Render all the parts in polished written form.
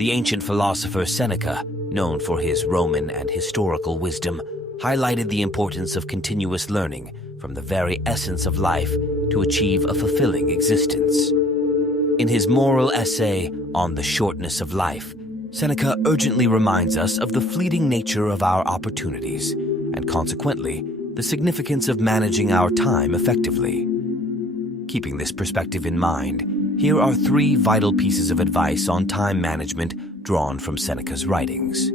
The ancient philosopher Seneca, known for his Roman and historical wisdom, highlighted the importance of continuous learning from the very essence of life to achieve a fulfilling existence. In his moral essay on the shortness of life, Seneca urgently reminds us of the fleeting nature of our opportunities and consequently the significance of managing our time effectively. Keeping this perspective in mind, here are 3 vital pieces of advice on time management drawn from Seneca's writings.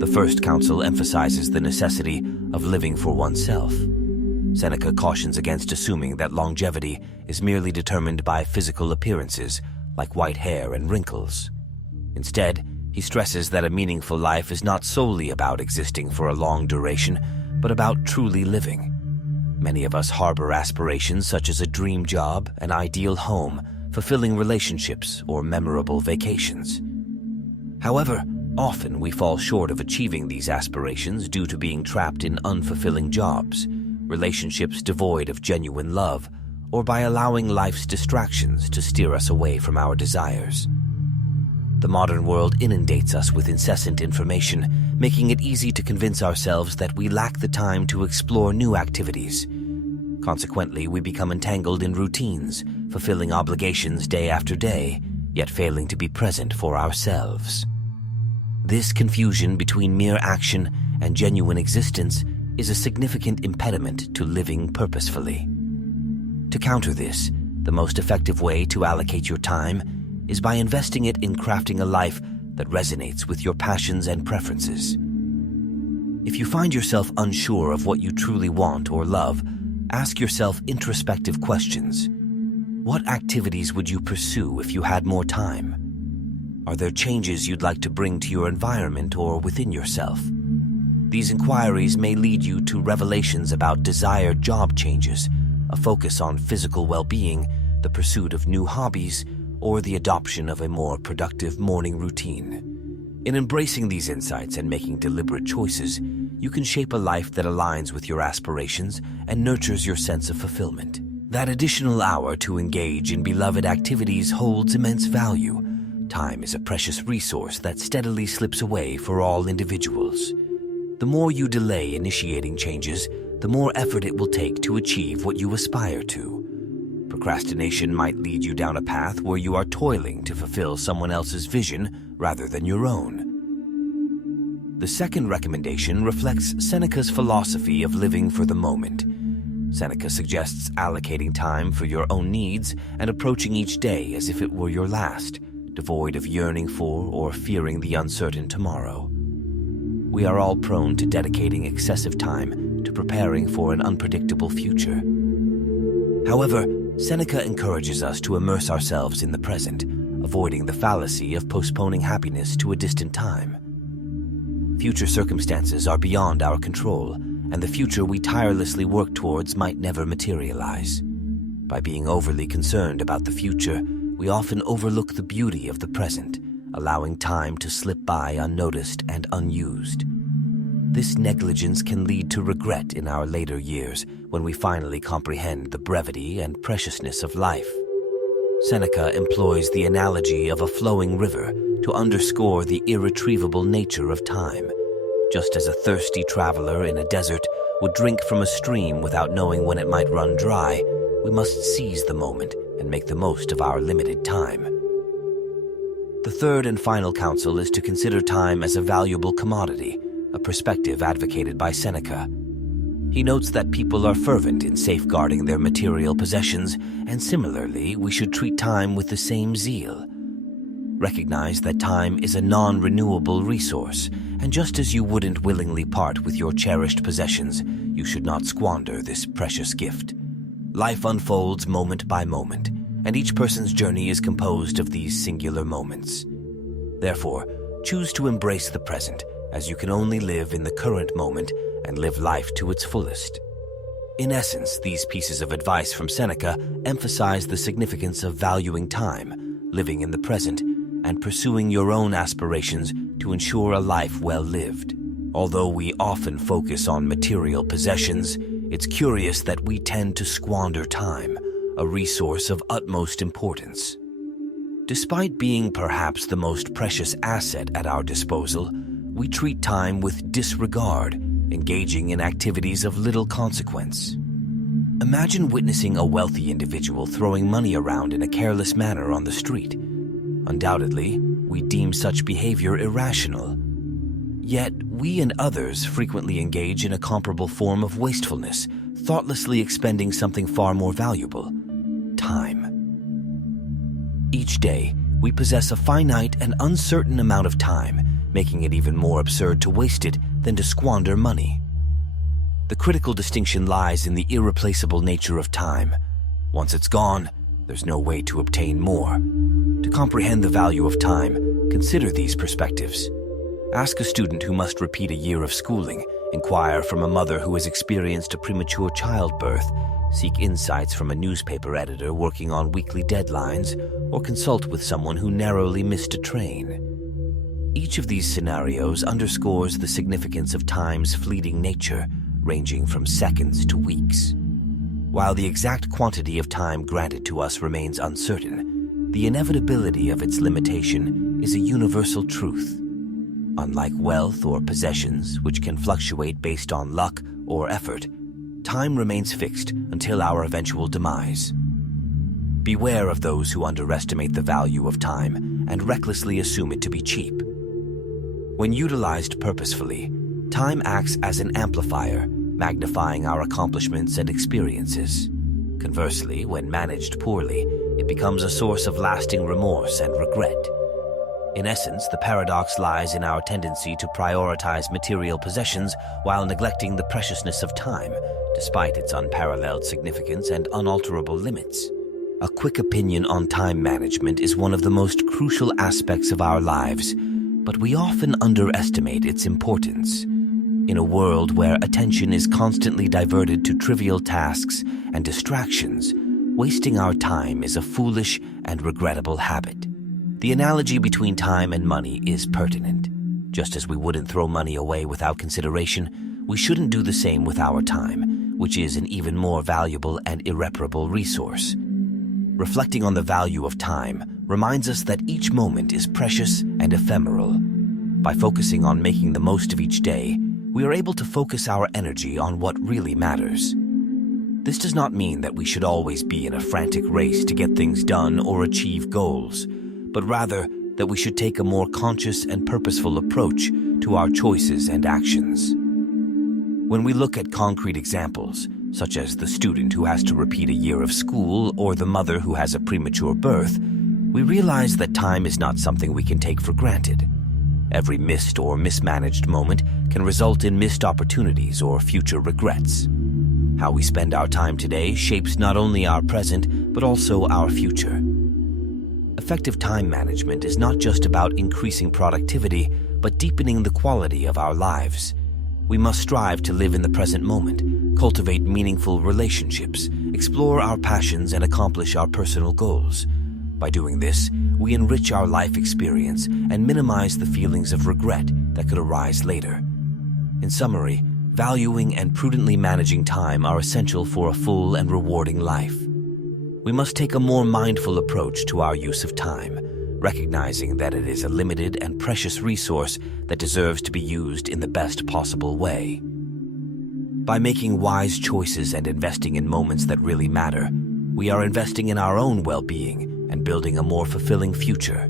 The first counsel emphasizes the necessity of living for oneself. Seneca cautions against assuming that longevity is merely determined by physical appearances like white hair and wrinkles. Instead, he stresses that a meaningful life is not solely about existing for a long duration, but about truly living. Many of us harbor aspirations such as a dream job, an ideal home, fulfilling relationships, or memorable vacations. However, often we fall short of achieving these aspirations due to being trapped in unfulfilling jobs, relationships devoid of genuine love, or by allowing life's distractions to steer us away from our desires. The modern world inundates us with incessant information, making it easy to convince ourselves that we lack the time to explore new activities. Consequently, we become entangled in routines, fulfilling obligations day after day, yet failing to be present for ourselves. This confusion between mere action and genuine existence is a significant impediment to living purposefully. To counter this, the most effective way to allocate your time is by investing it in crafting a life that resonates with your passions and preferences. If you find yourself unsure of what you truly want or love, ask yourself introspective questions. What activities would you pursue if you had more time? Are there changes you'd like to bring to your environment or within yourself? These inquiries may lead you to revelations about desired job changes, a focus on physical well-being, the pursuit of new hobbies, or the adoption of a more productive morning routine. In embracing these insights and making deliberate choices, you can shape a life that aligns with your aspirations and nurtures your sense of fulfillment. That additional hour to engage in beloved activities holds immense value. Time is a precious resource that steadily slips away for all individuals. The more you delay initiating changes, the more effort it will take to achieve what you aspire to. Procrastination might lead you down a path where you are toiling to fulfill someone else's vision rather than your own. The second recommendation reflects Seneca's philosophy of living for the moment. Seneca suggests allocating time for your own needs and approaching each day as if it were your last, devoid of yearning for or fearing the uncertain tomorrow. We are all prone to dedicating excessive time to preparing for an unpredictable future. However, Seneca encourages us to immerse ourselves in the present, avoiding the fallacy of postponing happiness to a distant time. Future circumstances are beyond our control, and the future we tirelessly work towards might never materialize. By being overly concerned about the future, we often overlook the beauty of the present, allowing time to slip by unnoticed and unused. This negligence can lead to regret in our later years when we finally comprehend the brevity and preciousness of life. Seneca employs the analogy of a flowing river to underscore the irretrievable nature of time. Just as a thirsty traveler in a desert would drink from a stream without knowing when it might run dry, we must seize the moment and make the most of our limited time. The third and final counsel is to consider time as a valuable commodity, a perspective advocated by Seneca. He notes that people are fervent in safeguarding their material possessions, and similarly, we should treat time with the same zeal. Recognize that time is a non-renewable resource, and just as you wouldn't willingly part with your cherished possessions, you should not squander this precious gift. Life unfolds moment by moment, and each person's journey is composed of these singular moments. Therefore, choose to embrace the present, as you can only live in the current moment and live life to its fullest. In essence, these pieces of advice from Seneca emphasize the significance of valuing time, living in the present, and pursuing your own aspirations to ensure a life well lived. Although we often focus on material possessions, it's curious that we tend to squander time, a resource of utmost importance. Despite being perhaps the most precious asset at our disposal, we treat time with disregard, engaging in activities of little consequence. Imagine witnessing a wealthy individual throwing money around in a careless manner on the street. Undoubtedly, we deem such behavior irrational. Yet, we and others frequently engage in a comparable form of wastefulness, thoughtlessly expending something far more valuable: time. Each day, we possess a finite and uncertain amount of time, making it even more absurd to waste it than to squander money. The critical distinction lies in the irreplaceable nature of time. Once it's gone, there's no way to obtain more. To comprehend the value of time, consider these perspectives. Ask a student who must repeat a year of schooling, inquire from a mother who has experienced a premature childbirth, seek insights from a newspaper editor working on weekly deadlines, or consult with someone who narrowly missed a train. Each of these scenarios underscores the significance of time's fleeting nature, ranging from seconds to weeks. While the exact quantity of time granted to us remains uncertain, the inevitability of its limitation is a universal truth. Unlike wealth or possessions, which can fluctuate based on luck or effort, time remains fixed until our eventual demise. Beware of those who underestimate the value of time and recklessly assume it to be cheap. When utilized purposefully, time acts as an amplifier, magnifying our accomplishments and experiences. Conversely, when managed poorly, it becomes a source of lasting remorse and regret. In essence, the paradox lies in our tendency to prioritize material possessions while neglecting the preciousness of time, despite its unparalleled significance and unalterable limits. A quick opinion on time management is one of the most crucial aspects of our lives, but we often underestimate its importance. In a world where attention is constantly diverted to trivial tasks and distractions, wasting our time is a foolish and regrettable habit. The analogy between time and money is pertinent. Just as we wouldn't throw money away without consideration, we shouldn't do the same with our time, which is an even more valuable and irreparable resource. Reflecting on the value of time reminds us that each moment is precious and ephemeral. By focusing on making the most of each day, we are able to focus our energy on what really matters. This does not mean that we should always be in a frantic race to get things done or achieve goals, but rather that we should take a more conscious and purposeful approach to our choices and actions. When we look at concrete examples, such as the student who has to repeat a year of school or the mother who has a premature birth, we realize that time is not something we can take for granted. Every missed or mismanaged moment can result in missed opportunities or future regrets. How we spend our time today shapes not only our present, but also our future. Effective time management is not just about increasing productivity, but deepening the quality of our lives. We must strive to live in the present moment, cultivate meaningful relationships, explore our passions, and accomplish our personal goals. By doing this, we enrich our life experience and minimize the feelings of regret that could arise later. In summary, valuing and prudently managing time are essential for a full and rewarding life. We must take a more mindful approach to our use of time, recognizing that it is a limited and precious resource that deserves to be used in the best possible way. By making wise choices and investing in moments that really matter, we are investing in our own well-being and building a more fulfilling future.